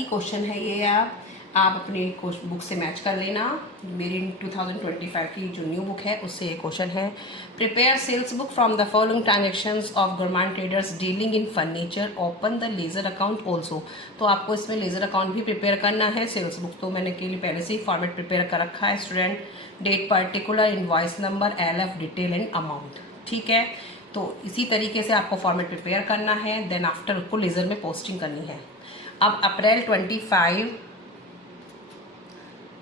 ही question है ये। आप अपनी बुक से मैच कर लेना। मेरी 2025 की जो न्यू बुक है उससे ये क्वेश्चन है। Prepare sales book from the following transactions of government traders dealing in furniture, open the ledger account also. तो आपको इसमें लेजर अकाउंट भी प्रिपेयर करना है। सेल्स बुक तो मैंने के लिए पहले से ही फॉर्मेट प्रिपेयर कर रखा है। Student, date particular, invoice number, LF, detail and amount. ठीक है, तो इसी तरीके से आपको फॉर्मेट प्रिपेयर करना है। देन आफ्टर उसको लेजर में पोस्टिंग करनी है। अब अप्रैल 25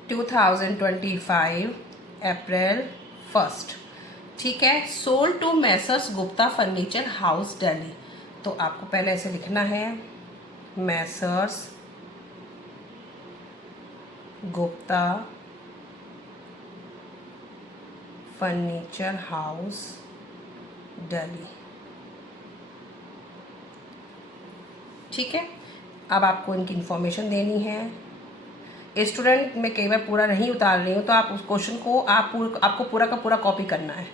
2025 अप्रैल 1, ठीक है। Sold to messrs Gupta furniture house Delhi. तो आपको पहले ऐसे लिखना है, messrs Gupta furniture house Delhi. ठीक है, अब आपको इनकी इन्फॉर्मेशन देनी है। स्टूडेंट, मैं कई बार पूरा नहीं उतार रही हूँ, तो आप उस क्वेश्चन को आपको पूरा का पूरा कॉपी करना है।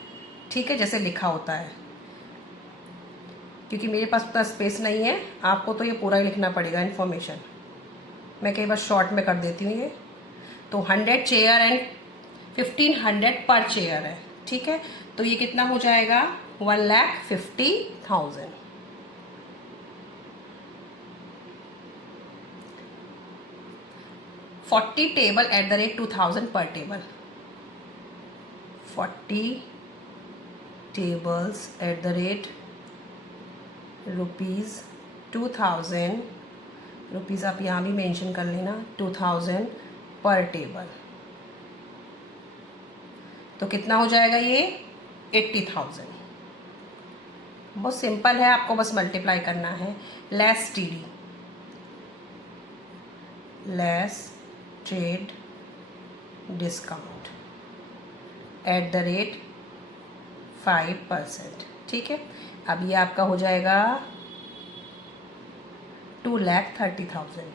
ठीक है, जैसे लिखा होता है, क्योंकि मेरे पास उतना स्पेस नहीं है। आपको तो ये पूरा ही लिखना पड़ेगा इन्फॉर्मेशन। मैं कई बार शॉर्ट में कर देती हूँ ये। तो 100 चेयर एंड 1500 पर चेयर है। ठीक है, तो ये कितना हो जाएगा, 1,50,000। 40 टेबल एट द रेट 2000 पर table. 40 tables eight the rate ₹2000। Rupees आप यहाँ भी मेंशन कर लेना, 2000 पर टेबल। तो कितना हो जाएगा ये, 80,000। बहुत सिंपल है, आपको बस मल्टीप्लाई करना है। Less TD, less trade discount at the rate 5%। ठीक है, अब ये आपका हो जाएगा 2,30,000।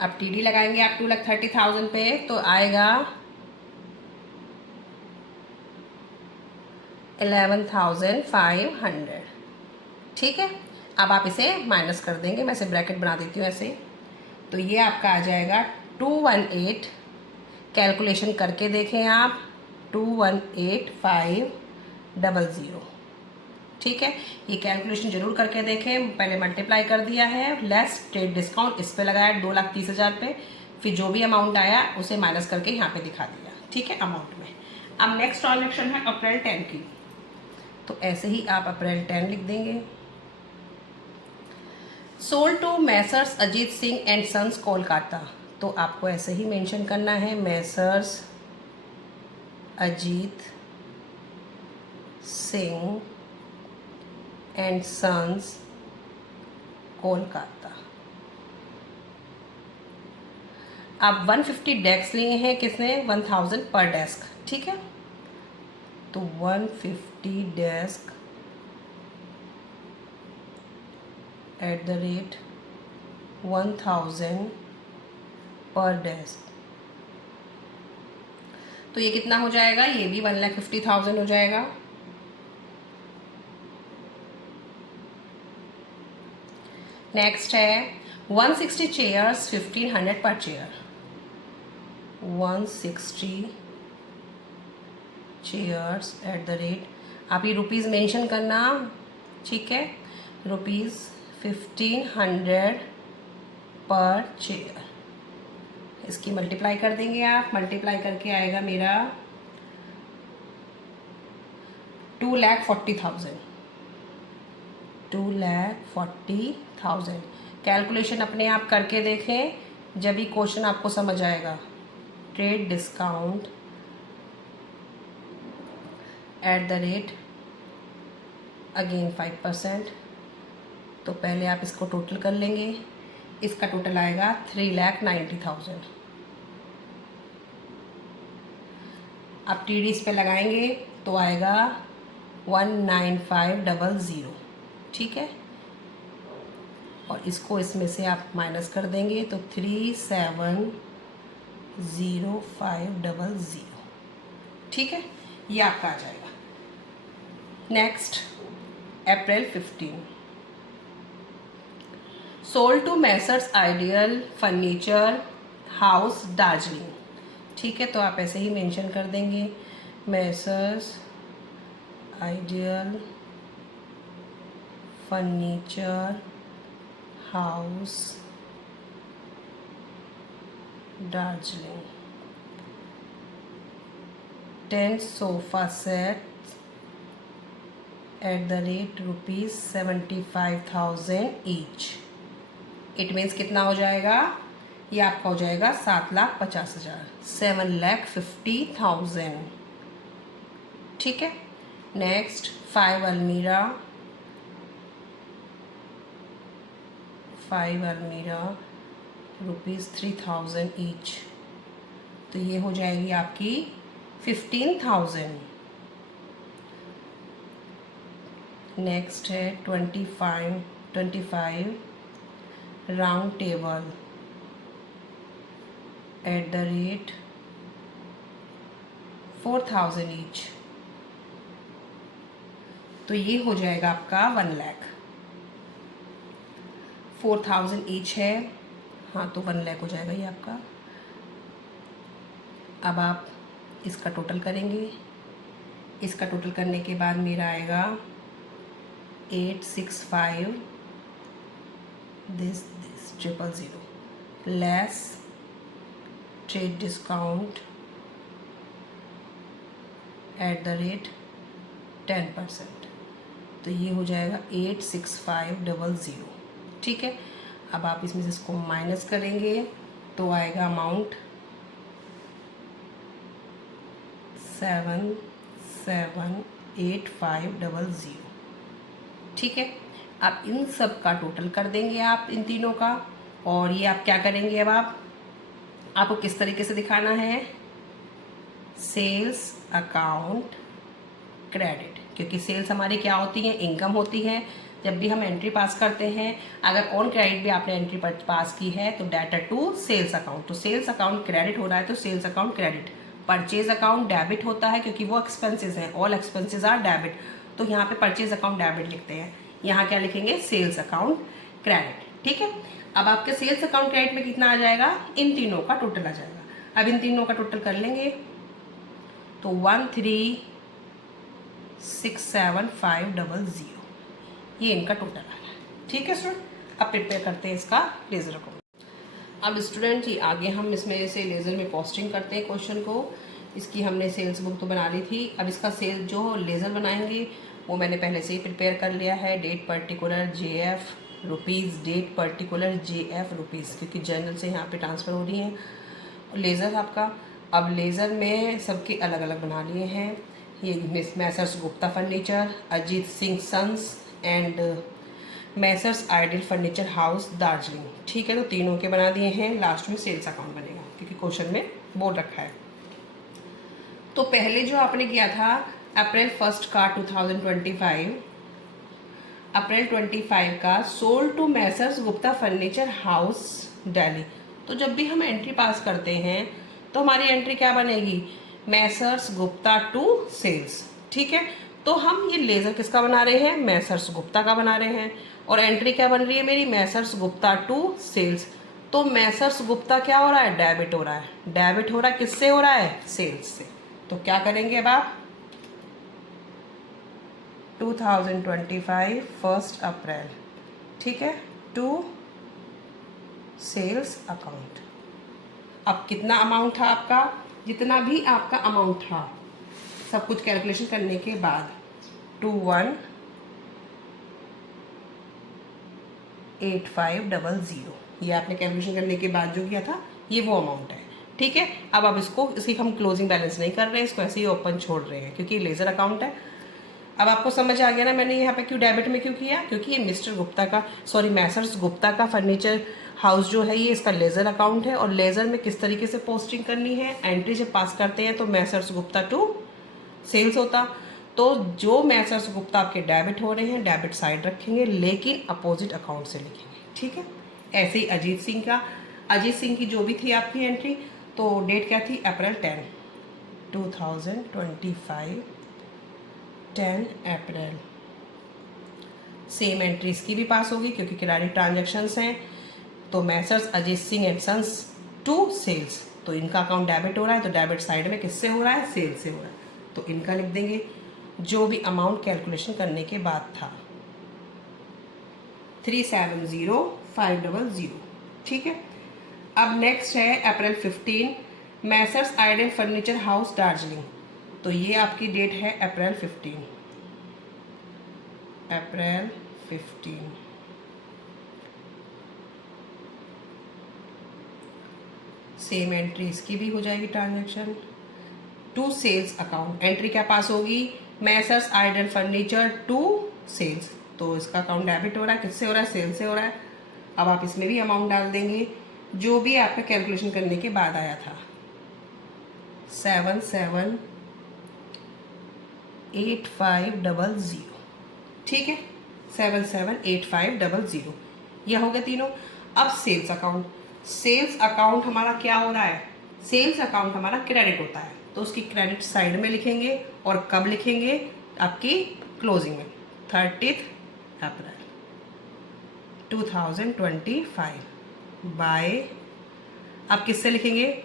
अब TD लगाएंगे आप 2,30,000 पे, तो आएगा 11,500। ठीक है, अब आप इसे माइनस कर देंगे। मैं इसे ब्रैकेट बना देती हूँ ऐसे। तो ये आपका आ जाएगा 218। कैलकुलेशन करके देखें आप, 218,500। ठीक है, ये कैलकुलेशन जरूर करके देखें। पहले मल्टीप्लाई कर दिया है, लेस ट्रेड डिस्काउंट इस पे लगाया 2,30,000 पे, फिर जो भी अमाउंट आया उसे माइनस करके यहाँ पे दिखा दिया। ठीक है, अमाउंट में। अब नेक्स्ट ट्रांजेक्शन है अप्रैल 10 की। तो ऐसे ही आप अप्रैल 10 लिख देंगे। Sold to messrs Ajit Singh and sons Kolkata. तो आपको ऐसे ही मेंशन करना है, messrs Ajit Singh and sons Kolkata. अब 150 डेस्क लिए हैं किसने, 1000 पर डेस्क। ठीक है, तो 150 डेस्क एट द रेट 1000 पर डेस्क। तो ये कितना हो जाएगा, ये भी 1,50,000 हो जाएगा। नेक्स्ट है 160 चेयर्स 1500 पर chair. 160 chairs eight the rate, आप ये रुपीज़ मेंशन करना। ठीक है, ₹1500 पर चेयर। इसकी मल्टीप्लाई कर देंगे आप। मल्टीप्लाई करके आएगा मेरा 2,40,000। 2,40,000। कैलकुलेशन अपने आप करके देखें, जब भी क्वेश्चन आपको समझ आएगा। Trade discount at the rate again 5%। तो पहले आप इसको टोटल कर लेंगे। इसका टोटल आएगा 3,90,000। अब TD इस पे लगाएंगे तो आएगा 195,000। ठीक है, और इसको इसमें से आप माइनस कर देंगे तो 37,05,00। ठीक है, ये आपका आ जाएगा। Next April 15 sold to messrs ideal furniture house Darjeeling. ठीक है, तो आप ऐसे ही मेंशन कर देंगे messrs ideal furniture house Darjeeling 10 sofa set at the rate ₹75,000 each. It means कितना हो जाएगा, ये आपका हो जाएगा 7,50,000, 7,50,000। ठीक है। नेक्स्ट 5 अलमीरा ₹3,000 ईच, तो ये हो जाएगी आपकी 15,000। नेक्स्ट है 25 round table eight the rate 4,000 each, तो ये हो जाएगा आपका 1 लाख। 4,000 ईच है, हाँ, तो 1 लाख हो जाएगा ये आपका। अब आप इसका टोटल करेंगे, इसका टोटल करने के बाद मेरा आएगा 865 this 000 less trade discount at the rate 10%, तो ये हो जाएगा 86500। ठीक है। अब आप इसमें से इसको माइनस करेंगे तो आएगा अमाउंट 778500। ठीक है। अब इन सब का टोटल कर देंगे आप, इन तीनों का, और ये आप क्या करेंगे, अब आपको किस तरीके से दिखाना है, सेल्स अकाउंट क्रेडिट, क्योंकि सेल्स हमारी क्या होती है, इनकम होती है। जब भी हम एंट्री पास करते हैं, अगर ऑन क्रेडिट भी आपने एंट्री पास की है तो डेटर टू सेल्स अकाउंट, तो सेल्स अकाउंट क्रेडिट हो रहा है तो sales account credit. Purchase account debit होता है क्योंकि वो एक्सपेंसेस हैं, ऑल एक्सपेंसेस आर डेबिट, तो यहाँ पे परचेज अकाउंट डेबिट लिखते हैं, यहाँ क्या लिखेंगे, सेल्स अकाउंट क्रेडिट। ठीक है। अब आपके सेल्स अकाउंट क्रेडिट में कितना आ जाएगा, इन तीनों का टोटल आ जाएगा। अब इन तीनों का टोटल कर लेंगे तो 1367,500, ये इनका टोटल आ रहा है। ठीक है स्टूडेंट, अब प्रिपेयर करते हैं इसका लेज़र को। अब स्टूडेंट जी आगे हम इसमें से लेज़र में पोस्टिंग करते हैं क्वेश्चन को। इसकी हमने सेल्स बुक तो बना ली थी, अब इसका सेल जो लेज़र बनाएंगे वो मैंने पहले से ही प्रिपेयर कर लिया है। Date particular JF rupees, date particular JF rupees, क्योंकि जनरल से यहाँ पे ट्रांसफ़र हो रही हैं लेज़र आपका। अब लेज़र में सबके अलग अलग बना लिए हैं। ये messrs Gupta furniture, Ajit Singh sons and messrs ideal furniture house Darjeeling. ठीक है, तो तीनों के बना दिए हैं। लास्ट में सेल्स अकाउंट बनेगा क्योंकि क्वेश्चन में बोल रखा है। तो पहले जो आपने किया था अप्रैल 1 का 2025, अप्रैल 25 का sold to messrs Gupta furniture house Delhi. तो जब भी हम एंट्री पास करते हैं तो हमारी एंट्री क्या बनेगी, मैसर्स गुप्ता टू सेल्स। ठीक है, तो हम ये लेज़र किसका बना रहे हैं, मैसर्स गुप्ता का बना रहे हैं, और एंट्री क्या बन रही है मेरी, मैसर्स गुप्ता टू सेल्स। तो मैसर्स गुप्ता क्या हो रहा है, डेबिट हो रहा है। डेबिट हो रहा है किससे हो रहा है, सेल्स से। तो क्या करेंगे अब आप, 2025 1 अप्रैल, ठीक है, टू सेल्स अकाउंट। अब कितना अमाउंट था आपका, जितना भी आपका अमाउंट था सब कुछ कैलकुलेशन करने के बाद 218500, ये आपने कैलकुलेशन करने के बाद जो किया था ये वो अमाउंट है। ठीक है, अब आप इसकी हम क्लोजिंग बैलेंस नहीं कर रहे हैं, इसको ऐसे ही ओपन छोड़ रहे हैं क्योंकि लेज़र अकाउंट है। अब आपको समझ आ गया ना मैंने यहाँ पे क्यों डेबिट में क्यों किया, क्योंकि ये मिस्टर गुप्ता का, सॉरी मैसर्स गुप्ता का फर्नीचर हाउस जो है ये इसका लेज़र अकाउंट है, और लेज़र में किस तरीके से पोस्टिंग करनी है, एंट्री जब पास करते हैं तो मैसर्स गुप्ता टू सेल्स होता, तो जो मैसर्स गुप्ता आपके डेबिट हो रहे हैं डेबिट साइड रखेंगे लेकिन अपोजिट अकाउंट से लिखेंगे। ठीक है, ऐसे ही अजीत सिंह की जो भी थी आपकी एंट्री, तो डेट क्या थी, अप्रैल 10 2025 10 अप्रैल। सेम एंट्री इसकी भी पास होगी क्योंकि क्रेडिट ट्रांजैक्शंस हैं। तो messrs Ajit Singh and sons to sales, तो इनका अकाउंट डेबिट हो रहा है, तो डेबिट साइड में किससे हो रहा है, सेल से हो रहा है, तो इनका लिख देंगे जो भी अमाउंट कैलकुलेशन करने के बाद था 370,500। ठीक है। अब नेक्स्ट है अप्रैल 15 Messrs ideal furniture house Darjeeling, तो ये आपकी डेट है अप्रैल 15। अप्रैल 15 सेम एंट्री इसकी भी हो जाएगी transaction to sales account. Entry क्या पास होगी, messrs ideal furniture to sales, तो इसका अकाउंट डेबिट हो रहा है, किससे हो रहा है, सेल से हो रहा है। अब आप इसमें भी अमाउंट डाल देंगे जो भी आपका कैलकुलेशन करने के बाद आया था 778500। ठीक है, 778500, यह हो गए तीनों। अब सेल्स अकाउंट, सेल्स अकाउंट हमारा क्या हो रहा है, सेल्स अकाउंट हमारा क्रेडिट होता है, तो उसकी क्रेडिट साइड में लिखेंगे और कब लिखेंगे, आपकी क्लोजिंग में 30 अप्रैल 2025 बाय, आप किससे लिखेंगे,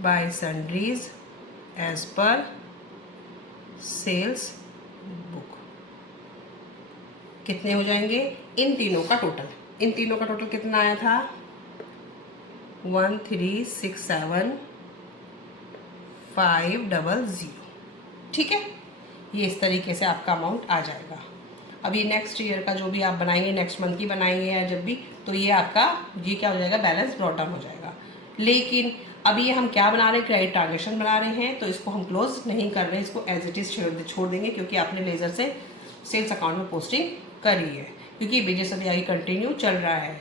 by sundries as per sales book. कितने हो जाएंगे इन तीनों का टोटल, इन तीनों का टोटल कितना आया था 1367,500। ठीक है, ये इस तरीके से आपका अमाउंट आ जाएगा। अब ये नेक्स्ट ईयर का जो भी आप बनाएंगे, नेक्स्ट मंथ की बनाएंगे या जब भी, तो ये आपका ये क्या हो जाएगा, बैलेंस ब्रॉट डाउन हो जाएगा। लेकिन अभी ये हम क्या बना रहे हैं, क्रेडिट ट्रांजेक्शन बना रहे हैं, तो इसको हम क्लोज नहीं कर रहे हैं, इसको एज इट इज छोड़ देंगे क्योंकि आपने लेजर से सेल्स अकाउंट में पोस्टिंग करी है, क्योंकि बिजनेस अभी आगे कंटिन्यू चल रहा है।